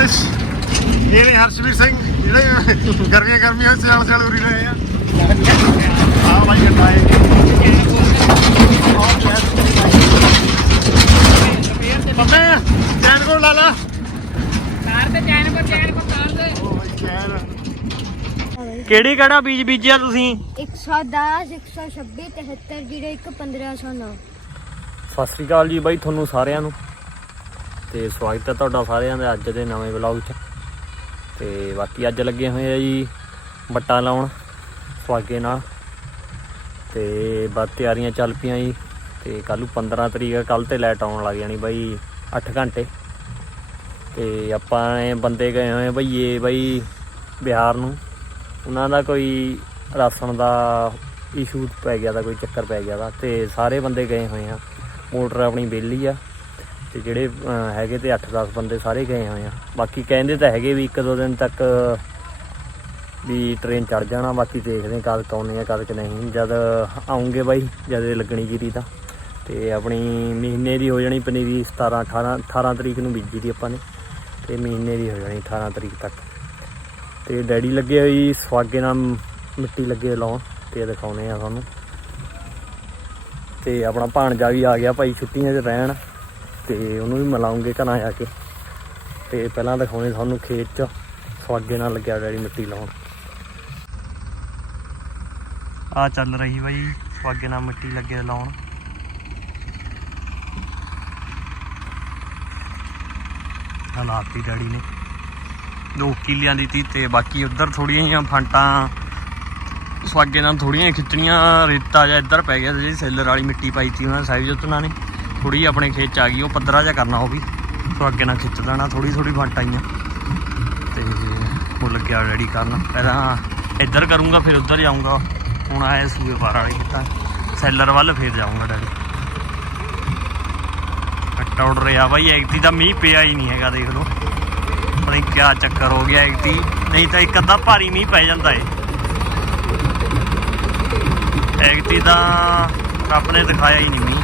ਦ੍ਰਿਸ਼ ਇਹ ਨੇ ਹਰਸ਼ਵੀਰ ਸਿੰਘ ਜਿਹੜੇ ਗਰਮੀਆਂ ਗਰਮੀਆਂ ਸਿਆਲ ਸਿਆਲ ਉਰੀ ਰਹੇ ਆ। ਆ ਭਾਈ ਕਟਾਏ ਪਤਾ ਚੈਨ ਕੋਲ ਲਾ ਲਾ। ਕਾਰ ਤੇ ਚੈਨ ਕੋ ਚੈਨ ਕੋ ਕਾਰ ਦੇ ਓ ਭਾਈ ਚੈਨ ਕਿਹੜੀ ਕਿਹੜਾ ਬੀਜ ਬੀਜਿਆ ਤੁਸੀਂ 110 126 73 01 1509 ਸਤਿ ਸ੍ਰੀ ਅਕਾਲ ਜੀ ਬਾਈ ਤੁਹਾਨੂੰ ਸਾਰਿਆਂ ਨੂੰ। ਤੇ ਸਵਾਗਤ ਹੈ ਤੁਹਾਡਾ ਸਾਰਿਆਂ ਦਾ ਅੱਜ ਦੇ ਨਵੇਂ ਵਲੌਗ 'ਚ। ਤੇ ਬਾਕੀ ਅੱਜ ਲੱਗੇ ਹੋਏ ਆ ਜੀ ਬੱਟਾ ਲਾਉਣ ਸਵਾਗੇ ਨਾਲ। ਤੇ ਬਸ ਤਿਆਰੀਆਂ ਚੱਲ ਪਈਆਂ ਜੀ। ਤੇ ਕੱਲ ਨੂੰ 15 ਤਰੀਕ ਕੱਲ ਤੇ ਲਾਈਟ ਆਉਣ ਲੱਗ ਜਾਣੀ ਬਾਈ 8 ਘੰਟੇ। ਤੇ ਆਪਾਂ ਇਹ ਬੰਦੇ ਗਏ ਹੋਏ ਆ ਬਈਏ ਬਾਈ ਬਿਹਾਰ ਨੂੰ। ਉਹਨਾਂ ਦਾ ਕੋਈ ਰਾਸ਼ਨ ਦਾ ਇਸ਼ੂ ਪੈ ਗਿਆ ਦਾ ਕੋਈ ਚੱਕਰ ਪੈ ਗਿਆ ਦਾ ਤੇ ਸਾਰੇ ਬੰਦੇ ਗਏ ਹੋਏ ਆ। ਮੋਟਰ ਆਪਣੀ ਵਿਹਲੀ ਆ। ਤੇ ਜਿਹੜੇ ਹੈਗੇ ਤੇ 8-10 ਬੰਦੇ ਸਾਰੇ ਗਏ ਹੋਏ ਆ। ਬਾਕੀ ਕਹਿੰਦੇ ਤਾਂ ਹੈਗੇ ਵੀ ਇੱਕ ਦੋ ਦਿਨ ਤੱਕ, ਵੀ ਟ੍ਰੇਨ ਚੜ ਜਾਣਾ, ਬਾਕੀ ਦੇਖਦੇ ਹਾਂ ਕਦ ਕੌਣੇ ਆ ਕਦ ਕਿ ਨਹੀਂ। ਜਦ ਆਉਂਗੇ ਬਾਈ, ਜਦ ਲੱਗਣੀ ਜੀਰੀ ਤਾਂ। ਤੇ ਆਪਣੀ ਮਹੀਨੇ ਦੀ ਹੋ ਜਾਣੀ ਪਨੀਰੀ 17 18 18 ਤਰੀਕ ਨੂੰ ਬੀਜੀ ਦੀ ਆਪਾਂ ਨੇ। ਤੇ ਮਹੀਨੇ ਦੀ ਹੋ ਜਾਣੀ 18 ਤਰੀਕ ਤੱਕ। ਤੇ ਡੈਡੀ ਲੱਗੇ ਹੋਈ ਸਵਾਗੇ ਨਾਲ ਮਿੱਟੀ ਲੱਗੇ ਲਾਉਣ, ਤੇ ਇਹ ਦਿਖਾਉਣੇ ਆ ਤੁਹਾਨੂੰ। ਤੇ ਆਪਣਾ ਭਾਣਜਾ ਵੀ ਆ ਗਿਆ ਭਾਈ, ਛੁੱਟੀਆਂ 'ਚ ਰਹਿਣ। ਤੇ ਉਹਨੂੰ ਵੀ ਮਿਲਾਉਂਗੇ ਘਰਾਂ ਜਾ ਕੇ। ਤੇ ਪਹਿਲਾਂ ਦਿਖਾਉਣੇ ਤੁਹਾਨੂੰ ਖੇਤ 'ਚ। ਸਵਾਗੇ ਨਾਲ ਲੱਗਿਆ ਡੈਡੀ ਮਿੱਟੀ ਲਾਉਣ। ਆ ਚੱਲ ਰਹੀ ਬਾਈ ਸਵਾਗੇ ਨਾਲ ਮਿੱਟੀ ਲੱਗੇ ਲਾਉਣ। ਹਲਾਤੀ ਡੈਡੀ ਨੇ। ਦੋ ਕਿੱਲਿਆਂ ਦੀ ਤੀ ਤੇ ਬਾਕੀ ਉਧਰ ਥੋੜੀਆਂ ਜਿਹੀਆਂ ਫਾਂਟਾਂ। ਸਵਾਗੇ ਨਾਲ ਥੋੜੀਆਂ ਖਿੱਚਣੀਆਂ, ਰੇਤਾ ਜਾਂ ਇੱਧਰ ਪੈ ਗਿਆ ਤੇ ਜਿਹੜੀ ਸੈਲਰ ਵਾਲੀ ਮਿੱਟੀ ਪਾਈ ਤੀ ਉਹਨਾਂ ਸਾਈਜ਼ ਉਹਨਾਂ ਨੇ ਥੋੜੀ ਆਪਣੇ ਖੇਤ ਚ ਆ ਗਈ, ਉਹ ਪੱਧਰਾ ਜਿਹਾ ਕਰਨਾ ਉਹ ਵੀ। ਸਵਾਗੇ ਨਾਲ ਖਿੱਚ ਦੇਣਾ ਥੋੜੀ ਥੋੜੀ ਫਾਂਟਾਂ ਆਈਆਂ। ਤੇ ਉਹ ਲੱਗਿਆ ਰੈਡੀ ਕਰਨ। ਪਹਿਲਾਂ ਇੱਧਰ ਕਰੂੰਗਾ, ਫਿਰ ਉੱਧਰ ਜਾਊਂਗਾ। ਹੁਣ ਆਏ ਸੂਏ ਪਾਰ ਵਾਲੀ ਕੀਤਾ ਸੈਲਰ ਵੱਲ ਫੇਰ ਜਾਊਂਗਾ ਡੈਡੀ। ਕੱਟ ਉੱਡ ਰਿਹਾ ਬਾਈ ਐਗਤੀ ਦਾ ਮੀਂਹ ਪਿਆ ਹੀ ਨਹੀਂ ਹੈਗਾ, ਦੇਖ ਲਓ। ਪਤਾ ਨਹੀਂ ਕਿਆ ਚੱਕਰ ਹੋ ਗਿਆ ਐਗਤੀ ਨਹੀਂ ਤਾਂ ਇੱਕ ਅੱਧਾ ਭਾਰੀ ਮੀਂਹ ਪੈ ਜਾਂਦਾ ਏ। ਐਗਤੀ ਤਾਂ ਰੱਬ ਨੇ ਦਿਖਾਇਆ ਹੀ ਨਹੀਂ ਮੀਂਹ।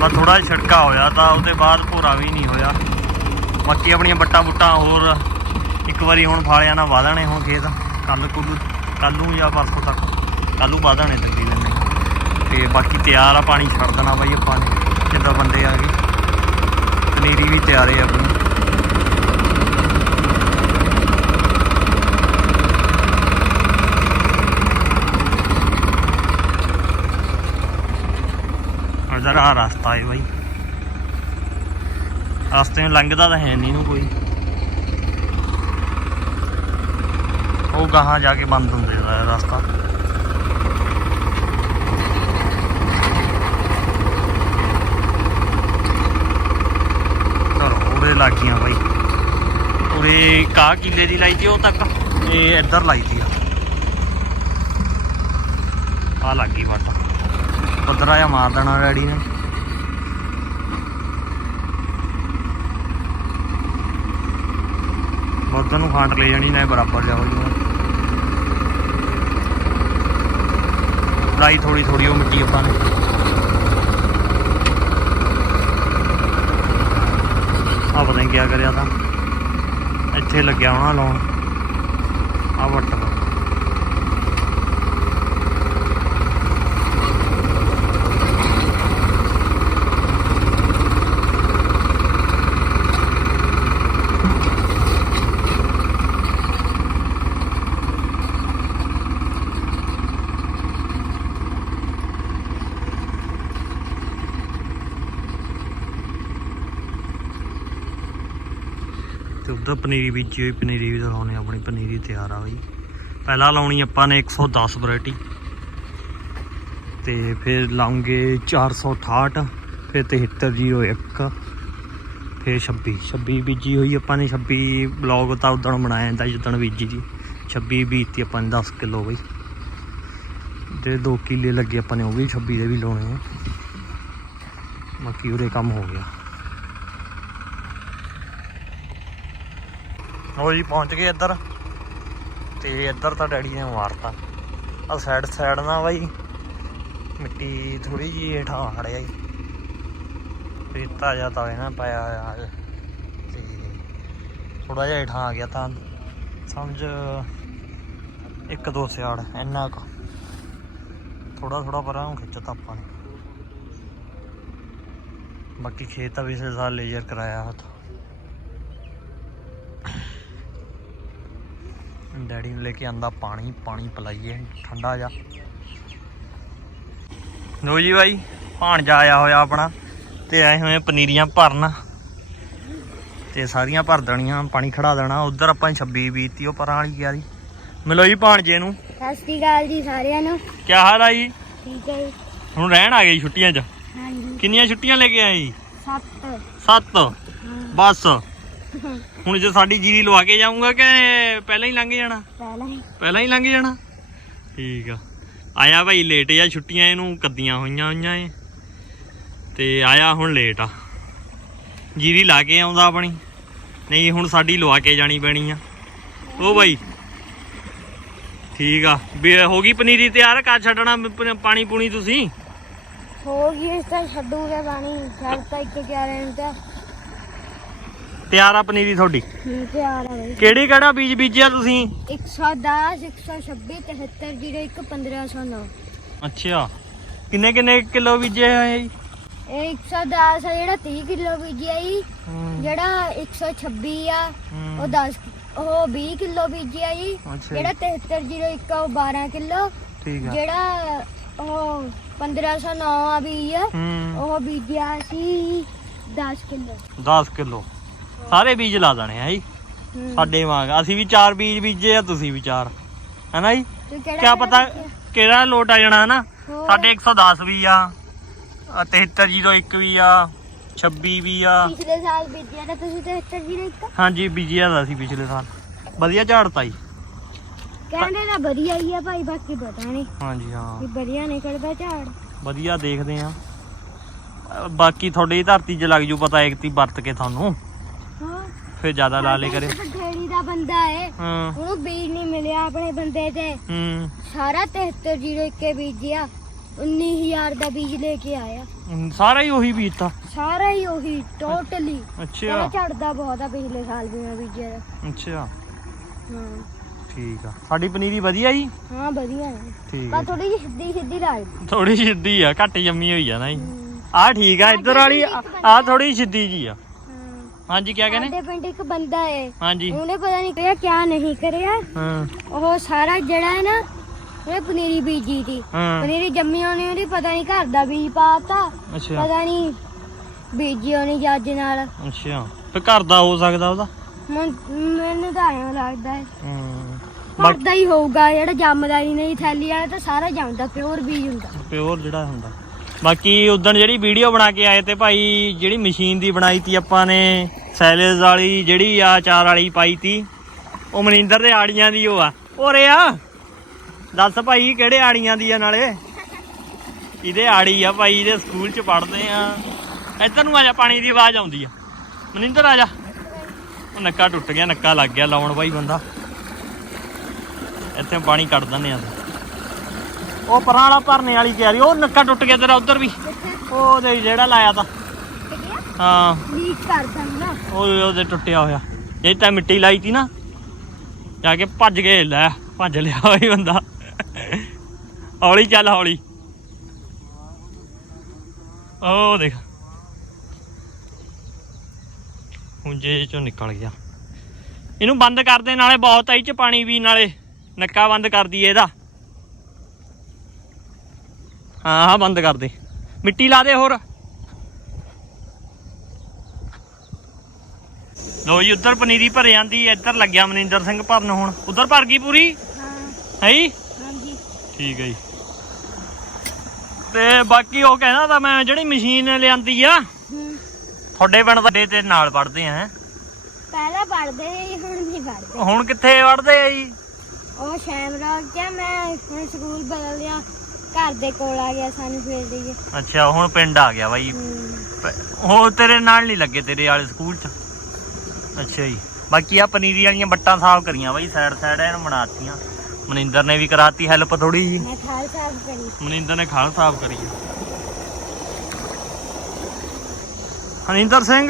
ਬਸ ਥੋੜਾ ਛਿੜਕਾ ਹੋਇਆ ਤਾਂ ਉਹਦੇ ਬਾਅਦ ਭੋਰਾ ਵੀ ਨਹੀਂ ਹੋਇਆ। ਬਾਕੀ ਆਪਣੀਆਂ ਬੱਟਾਂ ਬੁੱਟਾਂ ਹੋਰ ਇੱਕ ਵਾਰੀ ਹੁਣ ਫਾਲਿਆਂ ਨਾਲ ਵਾਦਣੇ ਹੁਣ ਖੇਤ। ਕੱਲ ਕੁੱਲ ਕੱਲ ਨੂੰ ਜਾਂ ਪਰਸੋਂ ਤੱਕ। ਕੱਲ ਨੂੰ ਵਾਦਣੇ ਤਕਰੀਬਨ ਨੇ ਤੇ ਬਾਕੀ ਤਿਆਰ ਆ, ਪਾਣੀ ਛੱਡ ਦੇਣਾ ਬਾਈ ਆਪਾਂ ਨੇ, ਜਿੱਦਾਂ ਬੰਦੇ ਆ ਗਏ। ਪਨੀਰੀ ਵੀ ਤਿਆਰ ਹੈ ਆਪਣੀ ਇਧਰ ਆ ਰਸਤਾ ਹੈ ਬਾਈ। ਰਸਤੇ ਨੂੰ ਲੰਘਦਾ ਤਾਂ ਹੈ ਨਹੀਂ ਨੂੰ ਕੋਈ। ਉਹ ਗਾਹਾਂ ਜਾ ਕੇ ਬੰਦ ਹੁੰਦੇ ਰਸਤਾ। ਚਲੋ, ਉਰੇ ਲੱਗੀਆਂ ਬਾਈ। ਉਰੇ ਕਾ ਕਿੱਲੇ ਦੀ ਲਾਈ ਤੀ ਉਹ ਤੱਕ? ਇਹ ਇੱਧਰ ਲਾਈ ਤੀ ਆ। ਆ ਲੱਗੀ ਵਾਟਾ। ਪੱਧਰਾ ਜਿਹਾ ਮਾਰ ਦੇਣਾ ਡੈਡੀ ਨੇ। ਉਧਰ ਨੂੰ ਫਾਂਟ ਲੈ ਜਾਣੀ ਨਾ ਬਰਾਬਰ ਜਾ ਹੋ ਜੂਗਾ ਲਾਈ ਥੋੜੀ ਥੋੜੀ ਉਹ ਮਿੱਟੀ ਆਪਾਂ ਨੇ। ਆ ਪਤਾ ਨਹੀਂ ਕਿਆ ਕਰਿਆ ਤਾਂ। ਇੱਥੇ ਲੱਗਿਆ ਹੋਣਾ ਲਾਉਣ। ਆ ਵੱਟ ਦਾ ਤੇ ਉਧਰ ਪਨੀਰੀ ਬੀਜੀ ਹੋਈ, ਪਨੀਰੀ ਵੀ ਦਿਖਾਉਣੇ ਆਪਣੀ ਪਨੀਰੀ ਤਿਆਰ ਆ ਬਈ। ਪਹਿਲਾਂ ਲਾਉਣੀ ਆਪਾਂ ਨੇ 110 ਵੈਰਾਈਟੀ। ਤੇ ਫਿਰ ਲਾਉਂਗੇ 468 ਫਿਰ 7301 ਫਿਰ 26 26 ਬੀਜੀ ਹੋਈ ਆਪਾਂ ਨੇ 26 ਬਲੌਗ ਤਾਂ ਉਦੋਂ ਬਣਾਇਆ ਜਾਂਦਾ ਜਦੋਂ ਬੀਜੀ ਜੀ 26 ਬੀਜਤੀ ਆਪਾਂ ਨੇ 10 ਕਿਲੋ ਬਈ। ਤੇ 2 ਕਿੱਲੇ ਲੱਗੇ ਆਪਾਂ ਨੇ, ਉਹ ਵੀ 26 ਦੇ ਵੀ ਲਾਉਣੇ ਆ। ਬਾਕੀ ਉਹਦੇ ਕੰਮ ਹੋ ਗਿਆ। ਲੋ ਜੀ, ਪਹੁੰਚ ਗਏ ਇੱਧਰ। ਤੇ ਇੱਧਰ ਤਾਂ ਡੈਡੀ ਨੇ ਮਾਰਤਾ। ਆ ਸਾਈਡ ਸਾਈਡ ਨਾ ਬਾਈ, ਮਿੱਟੀ ਥੋੜੀ ਜੀ ਹੇਠਾਂ ਖੜਿਆ ਜੀ। ਰੇਤਾ ਜਾਂ ਤਾਂ ਨਾ ਪਾਇਆ ਹੋਇਆ ਤੇ ਥੋੜਾ ਜਿਹਾ ਹੇਠਾਂ ਆ ਗਿਆ ਤਾਂ। ਸਮਝ, ਇੱਕ ਦੋ ਸਿਆੜ, ਇੰਨਾ ਕੁ। ਥੋੜਾ ਥੋੜਾ ਪਰਾਂ ਨੂੰ ਖਿੱਚਤਾ ਆਪਾਂ ਨੇ। ਬਾਕੀ ਖੇਤ ਤਾਂ ਵੀ ਇਸੇ ਸਾਲ ਲੇਜ਼ਰ ਕਰਾਇਆ ਹੱਥ ਡੈਡੀ ਨੂੰ ਲੈ ਕੇ ਆਂਦਾ ਪਾਣੀ ਪਾਣੀ ਪਿਲਾਈਏ ਠੰਡਾ ਜਾ ਲੋ ਜੀ ਬਾਈ ਭਾਣਜਾ ਆਇਆ ਹੋਇਆ ਆਪਣਾ ਤੇ ਆਏ ਹੋਏ ਪਨੀਰੀਆਂ ਭਰਨ। ਤੇ ਸਾਰੀਆਂ ਭਰ ਦੇਣੀਆਂ ਪਾਣੀ ਖੜਾ ਦੇਣਾ। ਉਧਰ ਆਪਾਂ 26 ਬੀਤੀ ਉਹ ਪਰਾਂ ਵਾਲੀ ਗਿਆ ਮਿਲੋ ਜੀ ਭਾਣਜੇ ਨੂੰ। ਸਤਿ ਸ਼੍ਰੀ ਅਕਾਲ ਜੀ ਸਾਰਿਆਂ ਨੂੰ। ਕੀ ਹਾਲ ਆ ਜੀ? ਠੀਕ ਹੈ? ਹੁਣ ਰਹਿਣ ਆ ਗਏ ਛੁੱਟੀਆਂ 'ਚ। ਹਾਂਜੀ। ਕਿੰਨੀਆਂ ਛੁੱਟੀਆਂ ਲੈ ਕੇ ਆਏ ਜੀ? ਸੱਤ। ਸੱਤ। ਬਸ। ਹੁਣ ਜੇ ਸਾਡੀ ਜੀਰੀ ਲਵਾ ਕੇ ਜਾਊਂਗਾ ਕਿ ਪਹਿਲਾਂ ਹੀ ਲੰਘ ਜਾਣਾ? ਪਹਿਲਾਂ ਹੀ। ਪਹਿਲਾਂ ਹੀ ਲੰਘ ਜਾਣਾ? ਠੀਕ ਆ। ਆਇਆ ਭਾਈ ਲੇਟ ਆ ਛੁੱਟੀਆਂ ਇਹਨੂੰ ਕੱਦੀਆਂ ਹੋਈਆਂ ਹੋਈਆਂ ਏ। ਤੇ ਆਇਆ ਹੁਣ ਲੇਟ ਆ। ਜੀਰੀ ਲਾ ਕੇ ਆਉਂਦਾ ਆਪਣੀ। ਨਹੀਂ ਹੁਣ ਸਾਡੀ ਲਵਾ ਕੇ ਜਾਣੀ ਪੈਣੀ ਆ। ਉਹ ਭਾਈ। ਠੀਕ ਆ। ਹੋ ਗਈ ਪਨੀਰੀ ਤਿਆਰ? ਕਾ ਛੱਡਣਾ ਪਾਣੀ ਪੂਣੀ ਤੁਸੀਂ? ਹੋ ਗਈ ਇਸ ਤਾਂ ਛੱਡੂਗੇ ਪਾਣੀ। ਛੱਡ ਤਾਂ ਇੱਕ ਕਿਆ ਰਹਿਣ ਤੇ ਤਿਆਰ ਆ ਪਨੀਰੀ ਤੁਹਾਡੀ? ਤਿਆਰ ਆ ਬਈ। ਕਿਹੜੀ ਕਿਹੜਾ ਬੀਜ ਬੀਜਿਆ ਤੁਸੀਂ? 110 126 73 01 1509 ਅੱਛਾ। ਕਿੰਨੇ ਕਿੰਨੇ ਕਿਲੋ ਬੀਜੇ ਹੋਏ ਜੀ? ਇਹ 110 ਆ ਜਿਹੜਾ 30 ਕਿਲੋ ਬੀਜਿਆ ਜੀ। ਜਿਹੜਾ 126 ਆ ਉਹ 10 ਉਹ 20 ਕਿਲੋ ਬੀਜਿਆ ਜੀ। ਅੱਛਾ ਜਿਹੜਾ ਜੀ, 7301 ਆ ਉਹ 12 ਕਿਲੋ। ਠੀਕ ਆ। ਜਿਹੜਾ ਉਹ 1509 ਆ ਬੀਜ ਹੂੰ। ਉਹ ਬੀਜਿਆ ਸੀ 10 ਕਿਲੋ। 10 ਕਿਲੋ। ਸਾਰੇ ਬੀਜ ਲਾ ਦੇਣੇ ਆ ਜੀ। ਸਾਡੇ ਵਾਂਗ। ਅਸੀਂ ਵੀ ਚਾਰ ਬੀਜ ਬੀਜੇ ਆ ਤੁਸੀਂ ਵੀ ਚਾਰ। ਹੈਨਾ ਜੀ? ਤੂੰ ਕਿਆ ਪਤਾ? ਕਿਹੜਾ ਲੋਟ ਆ ਜਾਣਾ ਹਨਾ? ਸਾਡੇ 110 ਵੀ ਆ ਅ 7301 ਵੀ ਆ 26 ਵੀ ਆ। ਪਿਛਲੇ ਸਾਲ ਬੀਜਿਆ ਤਾਂ ਤੁਸੀਂ 7301 ਹਾਂਜੀ ਬੀਜਿਆ ਦਾ ਸੀ ਪਿਛਲੇ ਸਾਲ। ਵਧੀਆ ਝਾੜਤਾ ਜੀ। ਕਹਿੰਦੇ ਤਾਂ ਵਧੀਆ ਹੀ ਆ ਭਾਈ ਬਾਕੀ ਪਤਾ ਨਹੀਂ। ਹਾਂਜੀ ਹਾਂ। ਵੀ ਵਧੀਆ ਨਿਕਲਦਾ ਝਾੜ। ਵਧੀਆ ਦੇਖਦੇ ਆ ਬਾਕੀ ਤੁਹਾਡੀ ਧਰਤੀ 'ਚ ਲੱਗ ਜੂ ਪਤਾ ਇੱਕਤੀ ਵਰਤ ਕੇ ਤੁਹਾਨੂੰ। ਫਿਰ ਜ਼ਿਆਦਾ ਲਾ ਲੇ ਕਰੇ। ਠੇੜੀ ਦਾ ਬੰਦਾ ਹੈ ਹਾਂ। ਉਹਨੂੰ ਬੀਜ ਨਹੀਂ ਮਿਲਿਆ ਆਪਣੇ ਬੰਦੇ ਤੇ। ਹੂੰ। ਸਾਰਾ 7301 ਬੀਜਿਆ। 19000 ਦਾ ਬੀਜ ਲੈ ਕੇ ਆਇਆ। ਹਮ, ਸਾਰਾ ਹੀ ਉਹੀ ਬੀਜਤਾ। ਸਾਰਾ ਹੀ ਉਹੀ ਟੋਟਲੀ ਅੱਛਾ। ਝੜਦਾ ਬਹੁਤ ਆ ਪਿਛਲੇ ਸਾਲ ਵੀ ਮੈਂ ਬੀਜਿਆ ਦਾ। ਅੱਛਾ। ਹਾਂ। ਠੀਕ ਆ। ਸਾਡੀ ਪਨੀਰੀ ਵਧੀਆ ਜੀ? ਹਾਂ ਵਧੀਆ ਹੈ। ਠੀਕ। ਪਰ ਥੋੜੀ ਜਿਹੀ ਸਿੱਧੀ ਸਿੱਧੀ ਲੱਗਦੀ ਥੋੜੀ ਸਿੱਧੀ ਆ ਘੱਟ ਜੰਮੀ ਹੋਈ ਆ ਨਾ ਜੀ। ਆ ਠੀਕ ਆ ਇੱਧਰ ਵਾਲੀ ਆ ਥੋੜੀ ਸਿੱਧੀ ਜੀ ਆ। ਹਾਂਜੀ ਕੀ ਕਹਿੰਦੇ? ਸਾਡੇ ਪਿੰਡ ਇੱਕ ਬੰਦਾ ਹੈ ਹਾਂਜੀ। ਉਹਨੇ ਪਤਾ ਨਹੀਂ ਕਰਿਆ ਕਿਆ ਨਹੀਂ ਕਰਿਆ। ਹਾਂ। ਉਹ ਸਾਰਾ ਜਿਹੜਾ ਹੈ ਨਾ ਉਹਨੇ ਪਨੀਰੀ ਬੀਜੀ ਸੀ ਹਾਂ। ਪਨੀਰੀ ਜੰਮੀ ਹੋਣੀ ਉਹਦੀ ਪਤਾ ਨਹੀਂ ਘਰ ਦਾ ਬੀਜ ਪਾਤਾ ਅੱਛਾ। ਪਤਾ ਨਹੀਂ ਬੀਜੀ ਹੋਣੀ ਜੱਜ ਨਾਲ। ਅੱਛਾ। ਫਿਰ ਘਰ ਦਾ ਹੋ ਸਕਦਾ ਉਹਦਾ? ਮਨ- ਮੈਨੂੰ ਤਾਂ ਐਂ ਲੱਗਦਾ ਹੈ ਹੂੰ। ਘਰ ਦਾ ਹੀ ਹੋਊਗਾ ਜਿਹੜਾ ਜੰਮਦਾ ਹੀ ਨਹੀਂ ਥੈਲੀ ਵਾਲਾ ਤਾਂ ਸਾਰਾ ਜੰਮਦਾ ਪਿਓਰ ਬੀਜ ਹੁੰਦਾ। ਪਿਓਰ ਜਿਹੜਾ ਹੁੰਦਾ। ਬਾਕੀ ਉਦੋਂ ਜਿਹੜੀ ਵੀਡੀਓ ਬਣਾ ਕੇ ਆਏ ਤੇ ਭਾਈ ਜਿਹੜੀ ਮਸ਼ੀਨ ਦੀ ਬਣਾਈ ਤੀ ਆਪਾਂ ਨੇ ਸੈਲੇਜ ਵਾਲੀ ਜਿਹੜੀ ਆ ਚਾਰ ਵਾਲੀ ਪਾਈ ਤੀ, ਉਹ ਮਨਿੰਦਰ ਦੇ ਆੜੀਆਂ ਦੀ ਉਹ ਆ। ਓਰੇ ਆ ਦੱਸ ਭਾਈ, ਕਿਹੜੇ ਆੜੀਆਂ ਦੀ ਆ ਨਾਲੇ? ਇਹਦੇ ਆੜੀ ਆ ਭਾਈ, ਇਹਦੇ ਸਕੂਲ ਚ ਪੜ੍ਹਦੇ ਆ। ਇੱਧਰ ਨੂੰ ਆ ਜਾ, ਪਾਣੀ ਦੀ ਆਵਾਜ਼ ਆਉਂਦੀ ਆ। ਮਨਿੰਦਰ, ਆ ਜਾ। ਉਹ ਨੱਕਾ ਟੁੱਟ ਗਿਆ, ਨੱਕਾ ਲੱਗ ਗਿਆ ਲਾਉਣ ਭਾਈ ਬੰਦਾ। ਇੱਥੇ ਪਾਣੀ ਕੱਢ ਦਿੰਦੇ ਆ ਉਹ ਪਰਾਂ ਵਾਲਾ ਭਰਨੇ ਵਾਲੀ ਕਿਆਰੀ ਉਹ ਨੱਕਾ ਟੁੱਟ ਗਿਆ ਤੇਰਾ ਉਧਰ ਵੀ। ਉਹ ਦੇ ਜਿਹੜਾ ਲਾਇਆ ਤਾ। ਹਾਂ। ਲੀਕ ਕਰਦਾ ਨਾ। ਉਹ ਉਹਦੇ ਟੁੱਟਿਆ ਹੋਇਆ। ਜੇ ਤਾਂ ਮਿੱਟੀ ਲਾਈ ਤੀ ਨਾ। ਜਾ ਕੇ ਭੱਜ ਕੇ ਲੈ ਭੱਜ ਲਿਆ ਹੋਈ ਬੰਦਾ। ਹੌਲੀ ਚੱਲ ਹੌਲੀ। ਉਹ ਦੇਖ। ਹੁੰਜੇ ਚੋਂ ਨਿਕਲ ਗਿਆ। ਇਹਨੂੰ ਬੰਦ ਕਰ ਦੇ ਨਾਲੇ ਬਹੁਤ ਆ ਇਹ ਚ ਪਾਣੀ ਵੀ ਨਾਲੇ ਨੱਕਾ ਬੰਦ ਕਰ ਦਈਏ ਇਹਦਾ। ਹਾਂ ਹਾਂ ਬੰਦ ਕਰ ਦੇ। ਮਿੱਟੀ ਲਾ ਦੇ ਹੋਰ। ਲੋ ਜੀ ਉੱਧਰ ਪਨੀਰੀ ਭਰ ਜਾਂਦੀ ਇੱਧਰ ਲੱਗਿਆ ਮਨਿੰਦਰ ਸਿੰਘ ਭਰਨ ਹੁਣ। ਉੱਧਰ ਭਰ ਗਈ ਪੂਰੀ? ਹਾਂ। ਜੀ? ਹਾਂਜੀ। ਠੀਕ ਹੈ ਜੀ। ਤੇ ਬਾਕੀ ਉਹ ਕਹਿੰਦਾ ਤਾਂ ਮੈਂ ਜਿਹੜੀ ਮਸ਼ੀਨ ਲਿਆਂਦੀ ਆ ਤੁਹਾਡੇ ਪਿੰਡ ਦੇ ਤੇ ਨਾਲ ਪੜਦੇ ਆ ਹੈਂ। ਪਹਿਲਾਂ ਪੜਦੇ ਸੀ ਹੁਣ ਨਹੀਂ ਪੜਦੇ ਹੁਣ ਕਿੱਥੇ ਪੜਦੇ ਆ ਜੀ? ਉਹ ਸ਼ੈਮਰਾਗ ਕਿਆ ਮੈਂ ਹੁਣ ਸਕੂਲ ਬਦਲ ਲਿਆ ਘਰ ਦੇ ਕੋਲ ਆ ਗਿਆ ਸਾਨੂੰ ਫੇਰ ਦੇਈਏ। ਅੱਛਾ ਹੁਣ ਪਿੰਡ ਆ ਗਿਆ ਬਾਈ। ਹੂੰ। ਪ- ਹੋਰ ਤੇਰੇ ਨਾਲ ਨਹੀਂ ਲੱਗੇ ਤੇਰੇ ਵਾਲੇ ਸਕੂਲ ਚ? ਅੱਛਾ ਜੀ। ਬਾਕੀ ਆ ਪਨੀਰੀ ਵਾਲੀਆਂ ਬੱਟਾਂ ਸਾਫ਼ ਕਰੀਆਂ ਬਾਈ ਸਾਈਡ ਸਾਈਡ ਇਹਨੂੰ ਬਣਾਤੀਆਂ। ਮਨਿੰਦਰ ਨੇ ਵੀ ਕਰਾਤੀ ਹੈਲਪ ਥੋੜੀ ਜੀ। ਮੈਂ ਖਾਲ ਸਾਫ਼ ਕਰੀ। ਮਨਿੰਦਰ ਨੇ ਖਾਲ ਸਾਫ਼ ਕਰੀ ਆ। ਮਨਿੰਦਰ ਸਿੰਘ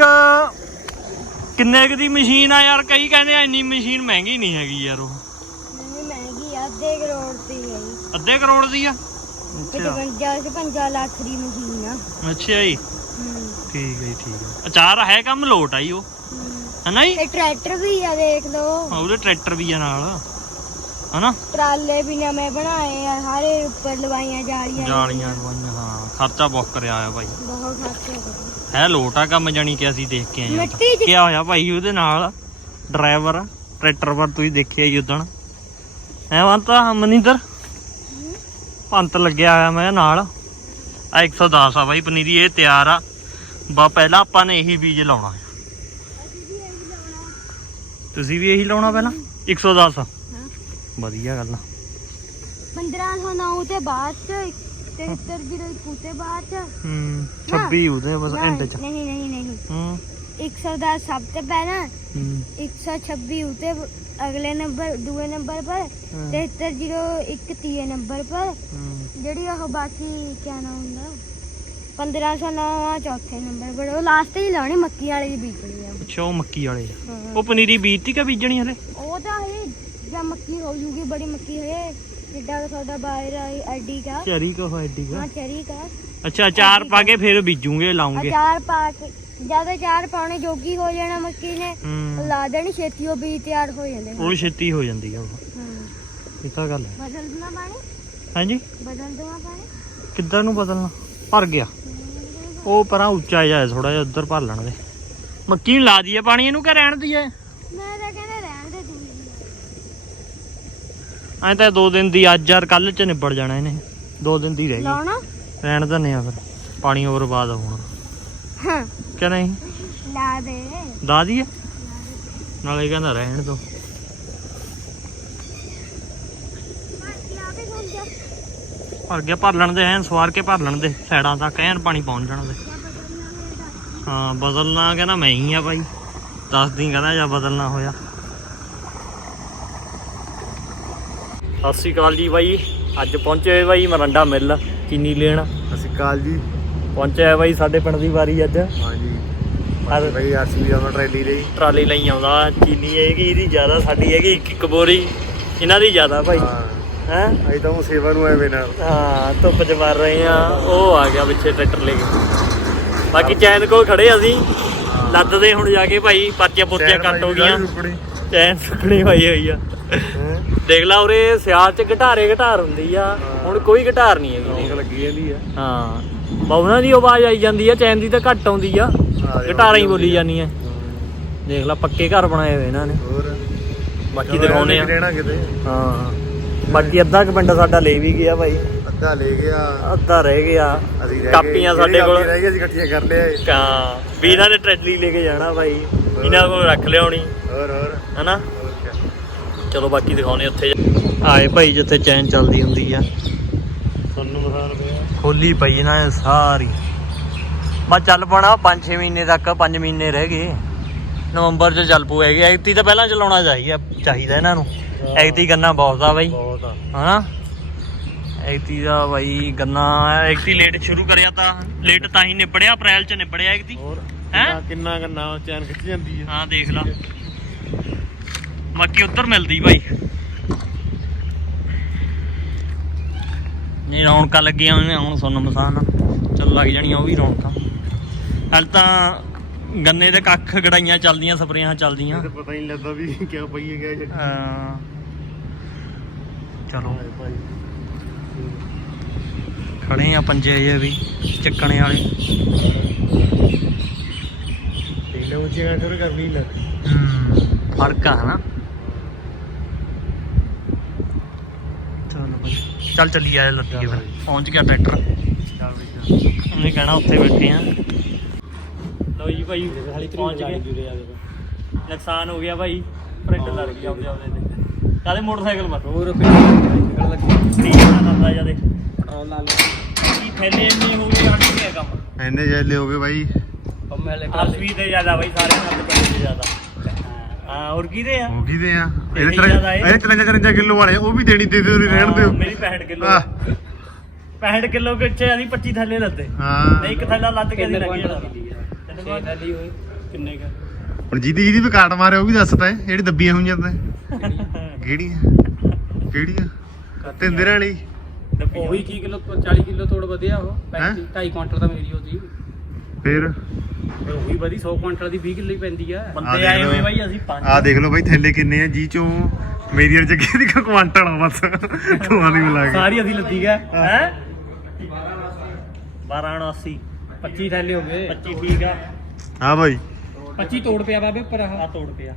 ਕਿੰਨੇ ਕੁ ਦੀ ਮਸ਼ੀਨ ਆ ਯਾਰ? ਕਈ ਕਹਿੰਦੇ ਆ ਇੰਨੀ ਮਸ਼ੀਨ ਮਹਿੰਗੀ ਨਹੀਂ ਹੈਗੀ ਯਾਰ ਉਹ। ਨਹੀਂ ਮਹਿੰਗੀ ਆ ਅੱਧੇ ਕਰੋੜ ਦੀ ਹੈ ਜੀ। ਅੱਧੇ ਕਰੋੜ ਦੀ ਆ? 55 55 ਲੱਖ ਦੀ ਮਸ਼ੀਨ ਆ। ਅੱਛਾ ਜੀ। ਠੀਕ ਹੈ ਜੀ, ਠੀਕ ਹੈ। ਅਚਾਰ ਹੈ ਕੰਮ ਲੋਟ ਆਈ ਉਹ। ਹਨਾ ਜੀ? ਤੇ ਟਰੈਕਟਰ ਵੀ ਆ ਦੇਖ ਲਓ। ਹਾਂ, ਉਹਦੇ ਟਰੈਕਟਰ ਵੀ ਆ ਨਾਲ। ਹਨਾ ਟਰਾਲੇ ਵੀ ਨਵੇਂ ਬਣਾਏ ਆ ਸਾਰੇ ਉੱਪਰ ਲਵਾਈਆਂ ਜਾਲੀਆਂ ਜਾਲੀਆਂ ਲਵਾਈਆਂ ਹਾਂ। ਖਰਚਾ ਬਹੁਤ ਕਰਿਆ ਆ ਭਾਈ। ਬਹੁਤ ਖਰਚਾ। ਹੈ ਲੋਟ ਆ ਕੰਮ ਜਾਣੀ ਕਿ ਅਸੀਂ ਦੇਖ ਕੇ ਆਏ ਚ ਕਿਆ ਹੋਇਆ ਭਾਈ ਉਹਦੇ ਨਾਲ ਡਰਾਈਵਰ ਟਰੈਕਟਰ ਪਰ ਤੁਸੀਂ ਦੇਖਿਆ ਹੀ ਉਦਣ। ਐ ਤਾਂ ਮਨਿੰਦਰ? ਪੰਤ ਲੱਗਿਆ ਹੋਇਆ ਮੈਂ ਨਾਲ। ਆ 110 ਆ ਬਾਈ ਪਨੀਰੀ ਇਹ ਤਿਆਰ ਆ। ਬਾ ਪਹਿਲਾਂ ਆਪਾਂ ਨੇ ਇਹੀ ਬੀਜ ਲਾਉਣਾ ਤੁਸੀਂ ਵੀ ਇਹੀ ਲਾਉਣਾ ਪਹਿਲਾਂ? 110 ਹਾਂ। ਵਧੀਆ ਗੱਲ ਆ। 1509 ਤੇ ਬਾਅਦ ਚ 7301 ਤੇ ਬਾਅਦ ਚ। ਹੂੰ 26 ਉਹਦੇ ਬਸ ਐਂਡ ਚ। ਨਹੀਂ ਨਹੀਂ ਨਹੀਂ ਹੂੰ। 110 ਸਭ ਤੋਂ ਪਹਿਲਾਂ ਹੂੰ। 126 ਉਤੇ ਅਗਲੇ ਨੰਬਰ ਦੂਏ ਨੰਬਰ ਪਰ 7301 ਤੀਏ ਨੰਬਰ ਪਰ ਜਿਹੜੀ ਉਹ ਬਾਕੀ ਕਿਆ ਨਾਮ ਹੁੰਦਾ? 1509 ਆ ਚੌਥੇ ਨੰਬਰ ਪਰ ਉਹ ਲਾਸਟ ਹੀ ਲਾਉਣੀ ਮੱਕੀ ਵਾਲੀ ਦੀ ਬੀਜਣੀ ਆ। ਅੱਛਾ ਉਹ ਮੱਕੀ ਵਾਲੇ ਆ। ਹਾਂ। ਉਹ ਪਨੀਰੀ ਬੀਜਤੀ ਕਿ ਬੀਜਣੀ ਹਲੇ? ਉਹ ਤਾਂ ਇਹ ਜਾਂ ਮੱਕੀ ਹੋ ਜੂਗੀ ਬੜੀ ਮੱਕੀ ਹੋਏ ਜਿੱਦਾਂ ਕਿ ਤੁਹਾਡਾ ਬਾਹਰ ਆਈ ਐਡੀ ਦਾ ਚਰੀ ਕੋ ਐਡੀ ਹਾਂ ਚਰੀ ਦਾ ਅੱਛਾ ਚਾਰ ਪਾ ਕੇ ਫਿਰ ਬੀਜੂਗੇ ਲਾਉਂਗੇ। ਅਚਾਰ ਪਾ ਕੇ ਜਦ ਅਚਾਰ ਪਾਉਣੇ ਜੋਗੀ ਹੋ ਜਾਣਾ ਮੱਕੀ ਨੇ ਹੂੰ। ਲਾ ਦੇਣੀ ਛੇਤੀ ਉਹ ਬੀਜ ਤਿਆਰ ਹੋ ਜਾਂਦੇ ਨੇ। ਉਹ ਛੇਤੀ ਹੋ ਜਾਂਦੀ ਆ ਉਹ। ਹਾਂ। ਇਹ ਤਾਂ ਗੱਲ ਹੈ। ਬਦਲ ਪਾਣੀ? ਹਾਂਜੀ? ਬਦਲ ਦੂੰਗਾ ਪਾਣੀ? ਕਿੱਧਰ ਨੂੰ ਬਦਲਣਾ? ਭਰ ਗਿਆ। ਉਹ ਪਰਾਂ ਉੱਚਾ ਜਿਹਾ ਥੋੜਾ ਜਿਹਾ ਉੱਧਰ ਭਰ ਲੈਣ ਦੇ। ਮੱਕੀ ਨੂੰ ਲਾ ਦਈਏ ਪਾਣੀ ਇਹਨੂੰ ਕਿ ਰਹਿਣ ਦਈਏ? ਮੈਂ ਤਾਂ ਕਹਿੰਦਾ ਰਹਿਣ ਦੇ ਤੂੰ ਐਂ ਤਾਂ ਦੋ ਦਿਨ ਦੀ ਅੱਜ ਯਾਰ ਕੱਲ ਚ ਨਿਬੜ ਜਾਣਾ ਇਹਨੇ। ਦੋ ਦਿਨ ਦੀ ਰਹਿ ਗਈ। ਲਾਉਣਾ? ਰਹਿਣ ਦਿੰਦੇ ਆ ਫਿਰ। ਪਾਣੀ ਹੋਰ ਬਰਬਾਦ ਹੋਣਾ। ਹਾਂ। ਕਿ ਨਹੀਂ? ਲਾ ਦੇ। ਲਾ ਦਈਏ? ਨਾਲੇ ਕਹਿੰਦਾ ਰਹਿਣ ਦੋ ਲਾ ਕੇ ਸੁਣ ਜਾ ਭਰ ਗਿਆ ਭਰ ਲੈਣ ਦੇ ਐਨ ਸਵਾਰ ਕੇ ਭਰ ਲੈਣ ਦੇ ਸਾਈਡਾਂ ਤੱਕ ਐਨ ਪਾਣੀ ਪਹੁੰਚ ਜਾਣ ਦੇ। ਹਾਂ ਬਦਲਣਾ ਕਹਿੰਦਾ ਮੈਂ ਹੀ ਆ ਭਾਈ ਦੱਸ ਦੀ ਕਹਿੰਦਾ ਜਾਂ ਬਦਲਣਾ ਹੋਇਆ। ਸਤਿ ਸ਼੍ਰੀ ਅਕਾਲ ਜੀ ਬਾਈ ਅੱਜ ਪਹੁੰਚੇ ਹੋਏ ਬਾਈ ਮਰੰਡਾ ਮਿੱਲ ਚੀਨੀ ਲੈਣ। ਅਸੀਂ ਕਾਲ ਜੀ। ਪਹੁੰਚਿਆ ਬਾਈ ਸਾਡੇ ਪਿੰਡ ਦੀ ਵਾਰੀ ਅੱਜ। ਹਾਂਜੀ ਅਰ- ਭਾਈ ਆਰਸੀ ਆਉਣਾ ਟਰੈਲੀ ਲਈ। ਟਰਾਲੀ ਲਈ ਆਉਂਦਾ ਚੀਨੀ ਹੈਗੀ ਇਹਦੀ ਜ਼ਿਆਦਾ ਸਾਡੀ ਹੈਗੀ ਇੱਕ ਇੱਕ ਬੋਰੀ। ਇਹਨਾਂ ਦੀ ਜ਼ਿਆਦਾ ਭਾਈ ਹਾਂ? ਹੈ ਅਸੀਂ ਤਾਂ ਉਹ ਸੇਵਾ ਨੂੰ ਐਵੇਂ ਨਾਲ। ਹਾਂ ਧੁੱਪ 'ਚ ਮਾਰ ਰਹੇ ਆ ਉਹ ਆ ਗਿਆ ਪਿੱਛੇ ਟਰੈਕਟਰ ਲੈ ਕੇ। ਬਾਕੀ ਚੈਨ ਕੋਲ ਖੜੇ ਅਸੀਂ। ਲੱਦਦੇ ਹੁਣ ਜਾ ਕੇ ਭਾਈ ਪਰਚੀਆਂ ਪੁਰਚੀਆਂ ਕੱਟ ਹੋ ਗਈਆਂ। ਚੈਨ ਸੁੱਕਣੀ ਹੋਈ ਹੋਈ ਆ। ਦੇਖ ਲਾ ਉਰੇ ਸਿਆਲ 'ਚ ਘਟਾਰੇ ਘਟਾਰ ਹੁੰਦੀ ਆ। ਹੁਣ ਕੋਈ ਘਟਾਰ ਨਹੀਂ ਹੈਗੀ। ਲੱਗੀ ਜਾਂਦੀ ਆ। ਹਾਂ। ਬਾਉਣਾ ਦੀ ਆਵਾਜ਼ ਆਈ ਜਾਂਦੀ ਆ ਚੈਨ ਦੀ ਤਾਂ ਘੱਟ ਆਉਂਦੀ ਆ। ਘਟਾਰਾਂ ਹੀ ਬੋਲੀ ਜਾਂਦੀਆਂ। ਦੇਖ ਲਾ ਪੱਕੇ ਘਰ ਬਣਾਏ ਹੋਏ ਇਹਨਾਂ ਨੇ। ਹੋਰ? ਬਾਕੀ ਦਿਖਾਉਨੇ ਆ। ਹਾਂ। ਬਾਕੀ ਅੱਧਾ ਕੁ ਪਿੰਡ ਸਾਡਾ ਲੈ ਵੀ ਗਿਆ ਭਾਈ ਅੱਧਾ ਲੈ ਗਿਆ। ਅੱਧਾ ਰਹਿ ਗਿਆ। ਅਸੀਂ ਰਹਿ ਗਏ। ਕਾਪੀਆਂ ਸਾਡੇ ਕੋਲ। ਰਹਿ ਗਈ ਅਸੀਂ ਇਕੱਠੀਆਂ ਕਰ ਲਿਆ ਹਾਂ ਵੀ ਇਹਨਾਂ ਨੇ ਟਰੈਲੀ ਲੈ ਕੇ ਜਾਣਾ ਭਾਈ ਇਹਨਾਂ ਕੋਲ ਰੱਖ ਲਿਆਉਣੀ। ਹੋਰ ਹੋਰ। ਹਨਾ? ਚਲੋ ਬਾਕੀ ਦਿਖਾਉਨੇ ਉੱਥੇ। ਆਏ ਭਾਈ ਜਿੱਥੇ ਚੈਨ ਚੱਲਦੀ ਹੁੰਦੀ ਆ। ਤੁਹਾਨੂੰ ਮਸਾਨ ਪਿਆ ਖੋਲੀ ਪਈ ਨੇ ਸਾਰੀ। ਬਸ ਚੱਲ ਪਣਾ 5-6 ਮਹੀਨੇ ਤੱਕ 5 ਮਹੀਨੇ ਰਹਿ ਗਏ। ਨਵੰਬਰ 'ਚ ਚੱਲ ਪੂ ਹੈਗੇ ਐਗਤੀ ਤਾਂ ਪਹਿਲਾਂ ਚਲਾਉਣਾ ਚਾਹੀਦਾ ਚਾਹੀਦਾ ਇਹਨਾਂ ਨੂੰ। ਐਗਤੀ ਗੰਨਾ ਬਹੁਤ ਆ ਬਾਈ। ਬਹੁਤ ਆ। ਹਾਂ ਐਗਤੀ ਦਾ ਬਾਈ ਗੰਨਾ ਐਗਤੀ ਲੇਟ ਸ਼ੁਰੂ ਕਰਿਆ ਤਾਂ ਲੇਟ ਤਾਂ ਹੀ ਨਿਬੜਿਆ ਅਪ੍ਰੈਲ 'ਚ ਨਿਬੜਿਆ ਐਗਤੀ। ਹੋਰ ਹੈਂ? ਕਿੰਨਾ- ਕਿੰਨਾ ਚੈਨ ਖਿੱਚ ਜਾਂਦੀ ਆ। ਹਾਂ ਦੇਖ ਲਾ। ਬਾਕੀ ਉੱਧਰ ਮਿਲਦੀ ਭਾਈ ਨਹੀਂ ਰੌਣਕਾਂ ਲੱਗੀਆਂ ਹੁਣ ਸੁਣ ਮਸਾਨ। ਚੱਲ ਲੱਗ ਜਾਣੀਆਂ ਉਹ ਵੀ ਰੌਣਕਾਂ। ਹਲ ਤਾਂ ਗੰਨੇ ਦੇ ਕੱਖ ਗੜਾਈਆਂ ਚੱਲਦੀਆਂ ਸਪਰੇਆਂ ਚੱਲਦੀਆਂ। ਤਾਂ ਪਤਾ ਹੀ ਨਹੀਂ ਲੱਗਦਾ ਵੀ ਕਿਆ ਪਈ ਹੈ ਕਿਆ ਛੱਡੀ ਅਹ ਚਲੋ। ਖੜੇ ਆ ਪੰਜੇ ਜੇ ਵੀ ਚੱਕਣੇ ਵਾਲੇ। ਇਹਨੇ ਉੱਚੀ ਨਾ ਸ਼ੁਰੂ ਕਰਨੀ ਹਮ, ਫ਼ਰਕ ਆ ਹਨਾ। ਚਲੋ ਚੱਲ ਚੱਲੀ ਆ ਲੱਦੀਏ ਫਿਰ। ਪਹੁੰਚ ਗਿਆ ਟਰੈਕਟਰ। ਉਹਨੇ ਕਹਿਣਾ ਉੱਥੇ ਬੈਠੇ ਆ। ਲਓ ਜੀ ਭਾਈ ਪਹੁੰਚ ਗਏ। ਨੁਕਸਾਨ ਹੋ ਗਿਆ ਭਾਈ ਪ੍ਰਿੰਟ ਲੜ ਗਈ ਆਉਂਦੇ ਆਉਂਦੇ ਤੇ। ਕਾਲੇ ਮੋਟਰਸਾਈਕਲ ਪਰ? ਹੋਰ ਨਿਕਲ ਲੱਗੀ ਠੀਕ ਨਾ ਦੰਦਾ ਜਿਆਦੇ ਪੈਟਰੋਲ ਲਾ ਲਿਆ ਕੀ ਥੈਲੇ ਇੰਨੇ ਹੋ ਗਏ ਹਟ ਗਿਆ ਕੰਮ? ਐਨੇ ਜੈਲੇ ਹੋ ਗਏ ਭਾਈ ਅਸਵੀ ਤੇ ਜ਼ਿਆਦਾ ਭਾਈ ਸਾਰੇ ਨਾਲ ਦੇ ਜ਼ਿਆਦਾ। ਹਾਂ। ਹੋਰ ਕਿਹਦੇ ਆ? ਦੇ ਆ? ਇਹ ਇਹਦੇ ਜ਼ਿਆਦਾ ਇਹ। 53 53 ਕਿਲੋ ਵਾਲੇ ਉਹ ਵੀ ਦੇਣੀ ਦੇ ਦਿਓ ਰਹਿਣ ਦਿਓ। ਹਾਂ, ਮੇਰੀ 65 ਕਿਲੋ। ਆਹ, 65 ਕਿਲੋ ਕਿੱਥੇ ਅਸੀਂ 25 ਥੈਲੇ ਲੱਦੇ। ਹਾਂ। ਨਹੀਂ ਇੱਕ ਥੈਲਾ ਲੱਦ ਕੇ ਲੱਗ ਕੁਆਂਟਲ ਜਾਣਾ ਦੀ ਆ ਤਿੰਨ ਛੇ ਥੈਲੀ ਹੋਈ ਕਿੰਨੇ ਕਾ? ਹੁਣ ਜਿਹਦੀ ਜਿਹਦੀ ਵੀ ਕਾਟ ਮਾਰਿਆ ਉਹ ਵੀ ਦੱਸਦਾ ਹੈ ਜਿਹੜੀ ਦੱਬੀਆਂ ਹੋਈਆਂ ਤਾਂ। ਕਿਹੜੀਆਂ? ਕਿਹੜੀਆਂ? ਤਿੰਦਰੇ ਵਾਲੀ। ਉਹੀ 30 ਕਿਲੋ 40 ਕਿਲੋ ਤੋੜ ਵਧਿਆ ਉਹ ਹੈਂ? 2.5 ਕੁਇੰਟਲ ਦਾ ਮੇਰੀ ਉਹਦੀ ਫਿਰ? ਉਹੀ ਵਧੀ 100 ਕੁਇੰਟਲ ਦੀ 20 ਕਿਲੋ ਹੀ ਪੈਂਦੀ ਆ। ਬੰਦੇ ਆਏ। ਹੋਏ ਬਾਈ ਅਸੀਂ ਪੰਜ। ਆ ਦੇਖ ਲਓ ਬਾਈ ਥੱਲੇ ਕਿੰਨੇ ਆ ਜੀ ਚੋਂ ਮੇਰੀ ਵਾਲੀ ਜੱਗੇ ਦੀ ਕੁਆਂਟਲ ਆ ਬਸ? ਦੋਵਾਂ ਦੀ ਮਿਲਾ ਕੇ। ਸਾਰੀ ਅਸੀਂ ਲੱਦੀ ਗਏ। ਹੈ? 1280 25 ਥੈਲੇ ਹੋ ਗਏ। 25 ਠੀਕ ਆ। ਹਾਂ ਬਾਈ। 25 ਤੋੜ ਪਿਆ ਬਾਬੇ ਉੱਪਰ ਆਹ। ਆ ਤੋੜ ਪਿਆ।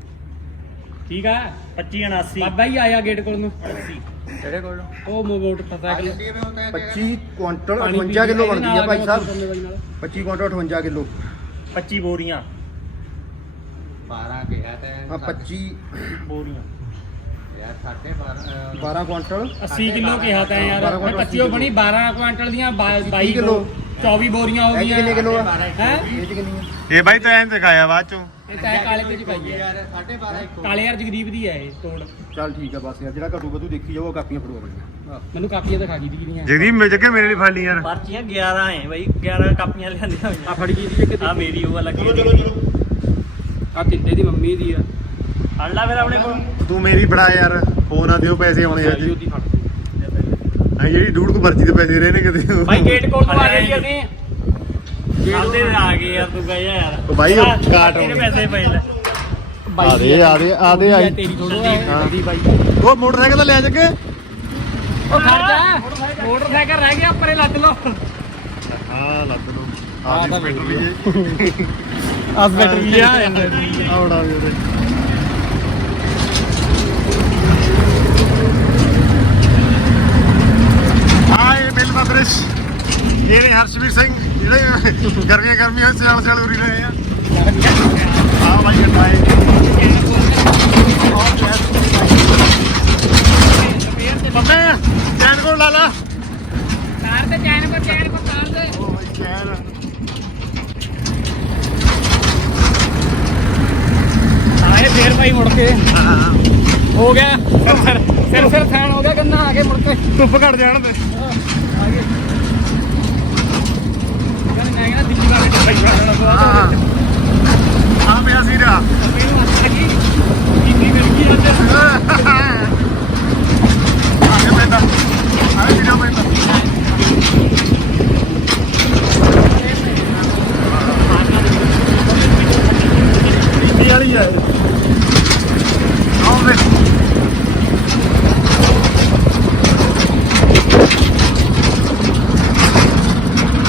ਠੀਕ ਆ? 25 79 ਬਾਬਾ ਹੀ ਆਇਆ ਗੇਟ ਕੋਲ ਨੂੰ। 80 ਕਿਹੜੇ ਕੋਲ? ਉਹ ਮੋਬੋਟ ਸਾਈਕਲ 25 ਕੁਇੰਟਲ 58 ਕਿਲੋ ਬਣਦੀ ਹੈ ਭਾਈ ਸਾਹਿਬ। 25 quintal 58 kilo. 25 ਬੋਰੀਆਂ। 12 ਕਿਹਾ ਤੇ ਹਾਂ 25 ਬੋਰੀਆਂ। 12 ਕੁਇੰਟਲ 80 ਕਿਲੋ ਕਿਹਾ ਤਾਂ ਯਾਰ। ਬਾਰਾਂ ਕੁਆਂਟਲ 25 ਉਹ ਬਣੀ 12 ਕੁਇੰਟਲ ਦੀਆਂ 22 ਕਿਲੋ। 24 ਬੋਰੀਆਂ ਹੋ ਗਈਆਂ। ਕਿੰਨੇ ਕਿਲੋ ਆ। ਹੈ? ਇਹ ਆ? ਬਾਈ ਤਾਂ ਐਂ ਦਿਖਾਇਆ ਬਾਅਦ ਚੋਂ। ਇਹ ਤਾਂ ਕਾਲੇ ਤੇ ਚ ਪਾਈ ਹੈ। ਕਾਲੇ ਯਾਰ ਜਗਦੀਪ ਦੀ ਹੈ ਇਹ ਤੋੜ। ਚੱਲ ਠੀਕ ਆ ਬਸ ਯਾਰ ਜਿਹੜਾ ਘਟੂ ਵਧੂ ਦੇਖੀ ਜਾਓ ਉਹ ਕਾਪੀਆਂ ਫੜੋ ਆਪਣੀਆਂ ਮੈਨੂੰ ਕਾਪੀਆਂ ਦਿਖਾ ਗਈ ਦੀਆਂ। ਜਗਦੀਪ ਮਿਲ ਜੱਗੇ ਮੇਰੇ ਲਈ ਫੜ ਲਈ ਯਾਰ। ਪਰਚੀਆਂ 11 ਐ ਬਾਈ 11 ਕਾਪੀਆਂ ਲਿਆਂਦੀਆਂ ਆ ਹੋਈਆਂ ਫੜੀ ਗਈ ਦੀ ਕਿਤੇ ਆ ਮੇਰੀ ਉਹ ਲੱਗੀ ਆ ਤਿੰਦੇ ਦੀ ਮੰਮੀ ਦੀ ਆ। ਫੜ ਲੈ ਫਿਰ ਆਪਣੇ ਕੋਲ। ਤੂੰ ਮੇਰੀ ਬੜਾ ਯਾਰ ਫੋਨ ਆ ਦਿਓ ਪੈਸੇ ਆਉਣੇ ਅੱਜ ਉਹਦੀ ਫੜ ਆ ਜਿਹੜੀ ਡੂੜ ਕੋ ਪਰਚੀ ਤੇ ਪੈਸੇ ਰਹੇ ਨੇ ਕਿਤੇ। ਭਾਈ ਗੇਟ ਕੋਲ ਤੋਂ ਆ ਗਏ ਜੀ ਅਸੀਂ। ਆਉਂਦੇ ਆ ਗਏ ਯਾਰ ਤੂੰ ਕਹੇ ਯਾਰ। ਉਹ ਬਾਈ ਉਹ ਕਾਟ ਇਹਨੇ ਆਉਣੇ ਪੈਸੇ ਪਏ ਲੈ? ਆ ਦੇ ਆ ਦੇ ਆ ਦੇ ਆਈ। ਤੇਰੀ ਥੋੜੋ ਹਾਂ। ਦੀ ਬਾਈ ਉਹ ਮੋਟਰਸਾਈਕਲ ਤਾਂ ਲੈ ਜੱਗੇ ਉਹ ਖੜ ਜਾ। ਮੋਟਰਸਾਈਕਲ। ਰਹਿ ਗਿਆ ਪਰੇ ਲੱਦ ਲੋ ਹਾਂ ਲੱਦ ਲਓ। ਆ ਆਹ ਦੀ ਸਪੈਟਰ ਵੀ ਹੈ। ਆ ਸਵੈਟਰ ਵੀ ਆ। ਆਉਣਾ ਵੀ ਉਹਦੇ ਹਾਏ ਬਿਲ ਮਦਰਸ ਇਹ ਨੇ ਹਰਸ਼ਵੀਰ ਸਿੰਘ ਜਿਹੜੇ ਗਰਮੀਆਂ ਗਰਮੀਆਂ ਸਿਆਲ ਸਿਆਲ ਉਰੀ ਰਹੇ ਆ। ਆ ਭਾਈ ਕਟਾਏ ਬੰਦੇ ਚੈਨ ਕੋਲ ਲਾ ਲਾ। ਕਾਰ ਤੇ ਚੈਨ ਕੋ ਚੈਨ ਕੋ ਕਾਰ ਦੇ ਉਹ ਭਾਈ ਚੈਨ। ਆਏ ਫੇਰ ਭਾਈ ਮੁੜ ਕੇ। ਹਾਂ ਹੋ। ਗਿਆ। ਸਿਰ ਸਿਰ ਥੈਣ ਹੋ ਗਿਆ ਗੰਨਾ ਆ ਕੇ ਮੁੜ ਕੇ। ਧੁੱਪ ਘਟ ਜਾਣ ਆ ਪਿਆ ਸੀਰਾ। ਕਿੰਨੀ ਮਿਲ ਗਈ ਅੱਜ ਆਹ ਬੇਟਾ ਆਹ ਵੀਡੀਓ ਬੇਟਾ ਵਾਲੀ ਆ ਆਹ ਵੇਖ